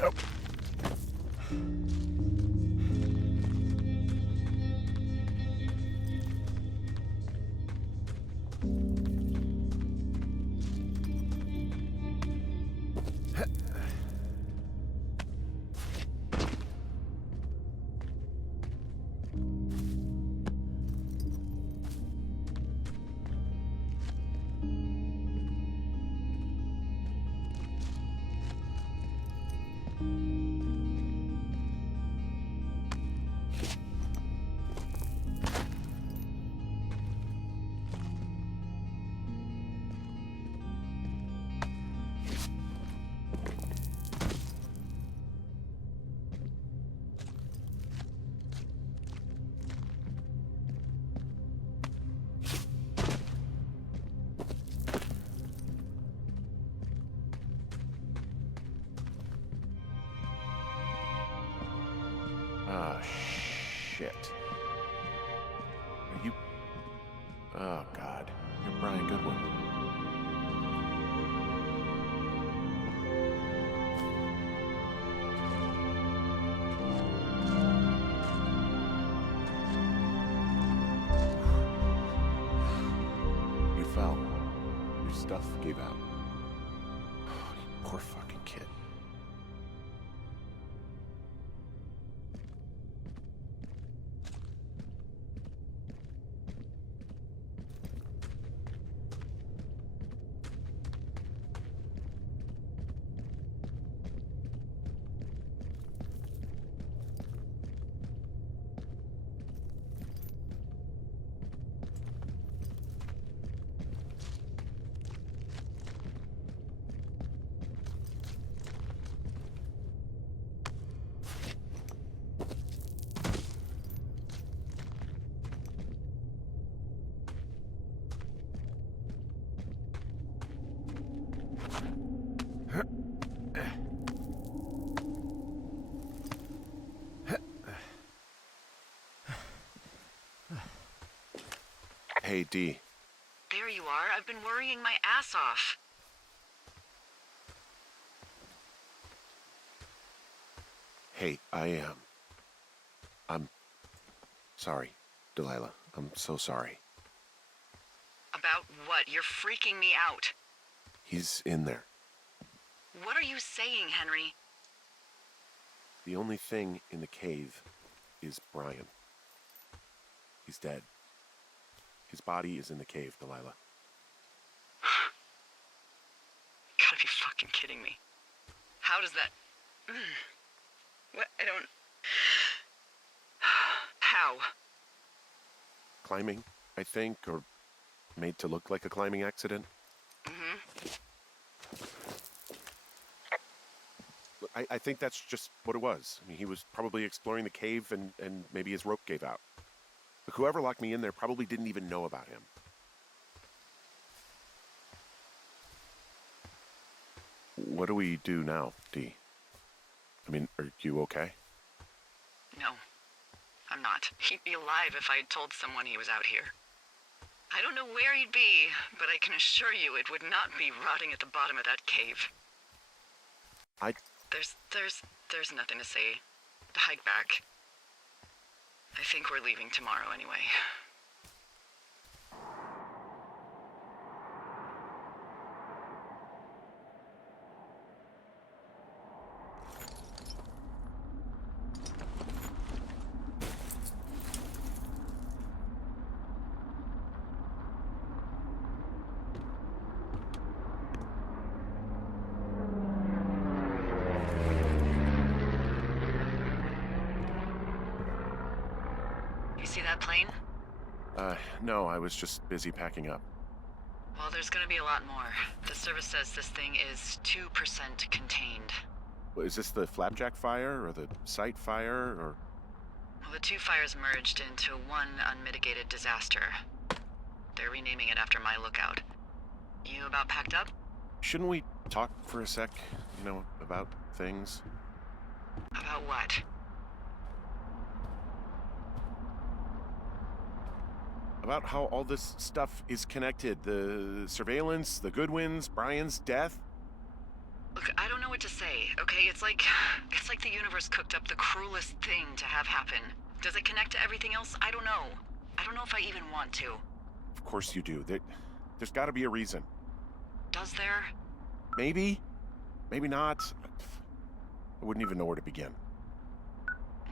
Nope. Ah, shit. Are you... Oh, God. You're Brian Goodwin. You fell. Your stuff gave out. You poor fucking kid. Hey, Dee. There you are. I've been worrying my ass off. Hey, I'm sorry, Delilah. I'm so sorry. About what? You're freaking me out. He's in there. What are you saying, Henry? The only thing in the cave is Brian. He's dead. His body is in the cave, Delilah. Gotta be fucking kidding me. How does that... What? I don't... How? Climbing, I think, or made to look like a climbing accident. Look, I think that's just what it was. I mean, he was probably exploring the cave and maybe his rope gave out. Look, whoever locked me in there probably didn't even know about him. What do we do now, Dee? I mean, are you okay? No, I'm not. He'd be alive if I had told someone he was out here. I don't know where he'd be, but I can assure you it would not be rotting at the bottom of that cave. There's nothing to say. Hike back. I think we're leaving tomorrow anyway. You see that plane? No, I was just busy packing up. Well, there's gonna be a lot more. The service says this thing is 2% contained. Well, is this the Flapjack fire, or the site fire, or...? Well, the two fires merged into one unmitigated disaster. They're renaming it after my lookout. You about packed up? Shouldn't we talk for a sec, about things? About what? About how all this stuff is connected. The surveillance, the Goodwins, Brian's death. Look, I don't know what what to say, okay? It's like the universe cooked up the cruelest thing to have happen. Does it connect to everything else? I don't know. I don't know if I even want to. Of course you do. There's got to be a reason. Does there? Maybe. Maybe not. I wouldn't even know where to begin.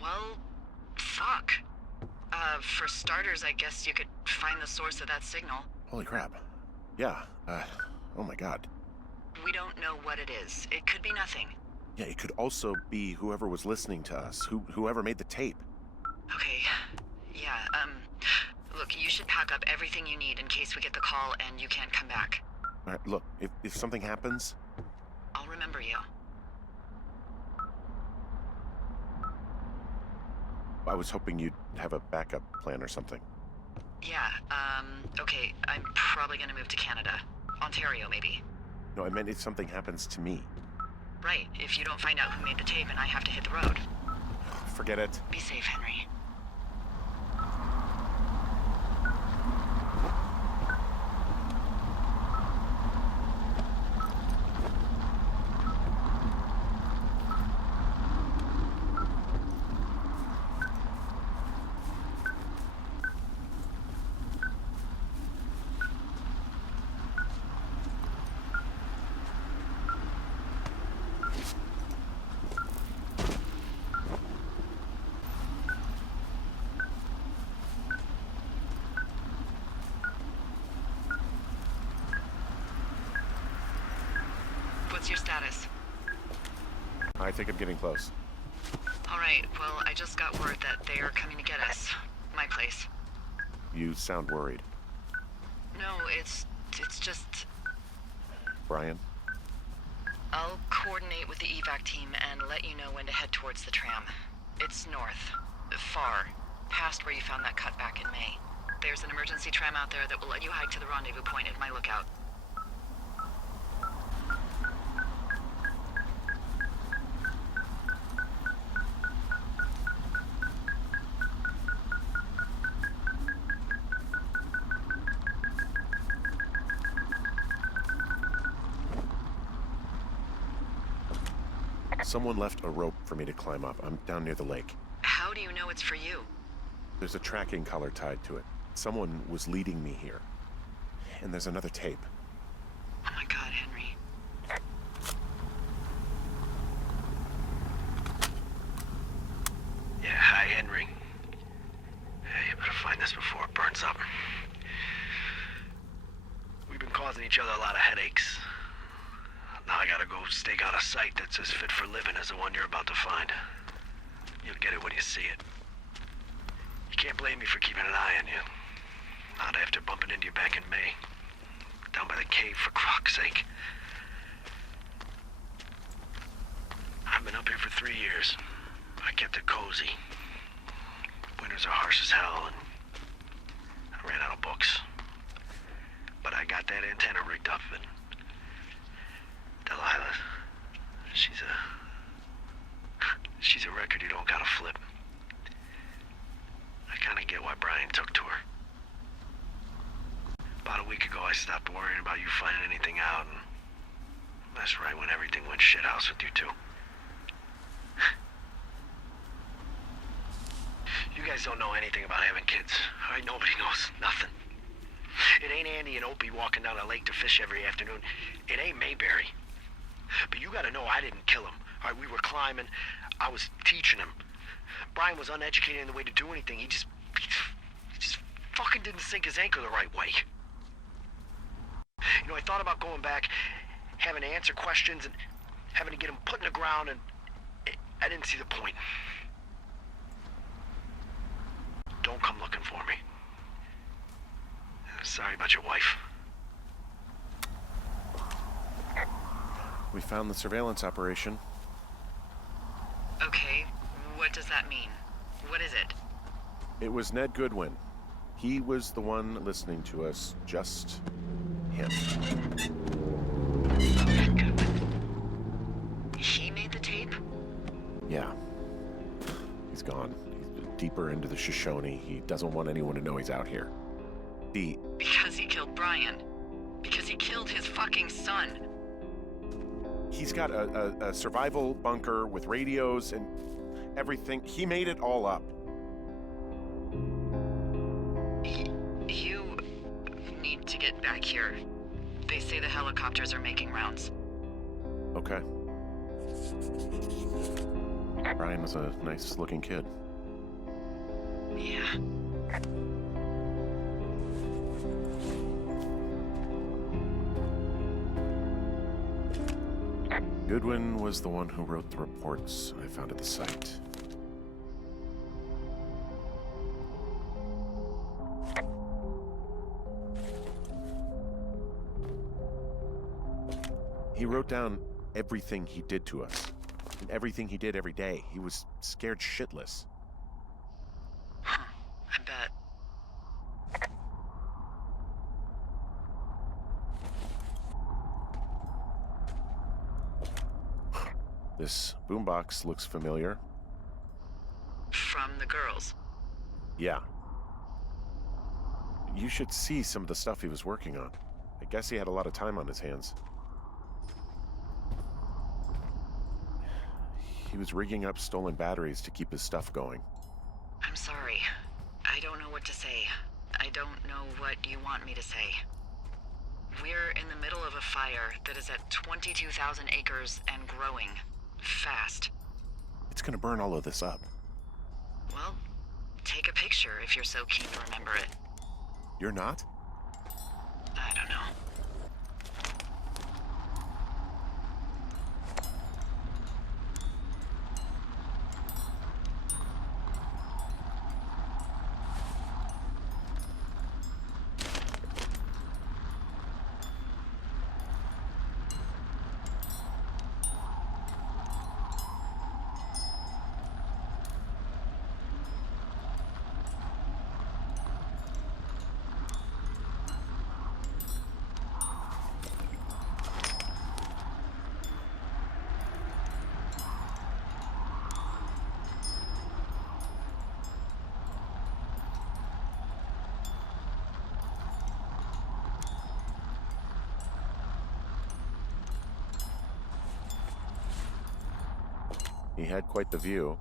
Well, fuck. For starters, I guess you could find the source of that signal. Holy crap. Yeah, oh my god. We don't know what it is. It could be nothing. Yeah, it could also be whoever was listening to us, whoever made the tape. Okay. Yeah, look, you should pack up everything you need in case we get the call and you can't come back. All right, look, if something happens... I'll remember you. I was hoping you'd have a backup plan or something. Yeah, okay, I'm probably gonna move to Canada. Ontario, maybe. No, I meant if something happens to me. Right, if you don't find out who made the tape and I have to hit the road. Forget it. Be safe, Henry. What's your status? I think I'm getting close. All right, well, I just got word that they're coming to get us. My place. You sound worried. No, it's just... Brian? I'll coordinate with the evac team and let you know when to head towards the tram. It's north. Far. Past where you found that cut back in May. There's an emergency tram out there that will let you hike to the rendezvous point at my lookout. Someone left a rope for me to climb up. I'm down near the lake. How do you know it's for you? There's a tracking collar tied to it. Someone was leading me here. And there's another tape. Oh my god, Henry. Yeah, hi, Henry. Hey, you better find this before it burns up. We've been causing each other a lot of headaches. Now I gotta go stake out a site that's as fit for living as the one you're about to find. You'll get it when you see it. You can't blame me for keeping an eye on you. Not after bumping into you back in May. Down by the cave, for croc's sake. I've been up here for 3 years. I kept it cozy. Winters are harsh as hell, and I ran out of books. But I got that antenna rigged up, and Delilah, she's a record you don't gotta flip. I kinda get why Brian took to her. About a week ago, I stopped worrying about you finding anything out, and that's right when everything went shithouse with you two. You guys don't know anything about having kids. All right, nobody knows nothing. It ain't Andy and Opie walking down a lake to fish every afternoon. It ain't Mayberry. But you gotta know I didn't kill him. All right, we were climbing. I was teaching him. Brian was uneducated in the way to do anything. He just fucking didn't sink his anchor the right way. You know, I thought about going back, having to answer questions, and having to get him put in the ground, and I didn't see the point. Don't come looking for me. Sorry about your wife. We found the surveillance operation. Okay, what does that mean? What is it? It was Ned Goodwin. He was the one listening to us, just him. He made the tape? Yeah. He's gone. He's deeper into the Shoshone. He doesn't want anyone to know he's out here. Because he killed Brian. Because he killed his fucking son. He's got a survival bunker with radios and everything. He made it all up. You need to get back here. They say the helicopters are making rounds. Okay. Brian was a nice-looking kid. Yeah. Goodwin was the one who wrote the reports I found at the site. He wrote down everything he did to us, and everything he did every day. He was scared shitless. Huh. I bet. This boombox looks familiar. From the girls. Yeah. You should see some of the stuff he was working on. I guess he had a lot of time on his hands. He was rigging up stolen batteries to keep his stuff going. I'm sorry. I don't know what to say. I don't know what you want me to say. We're in the middle of a fire that is at 22,000 acres and growing. Fast. It's gonna burn all of this up. Well, take a picture if you're so keen to remember it. You're not? I don't know. He had quite the view.